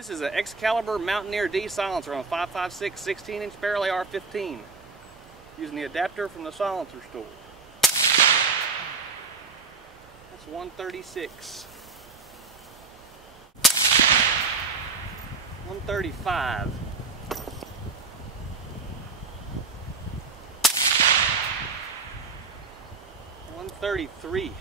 This is an XCaliber Mountaineer-D silencer on a 5.56 16-inch barrel AR15 using the adapter from the silencer store. That's 136. 135. 133.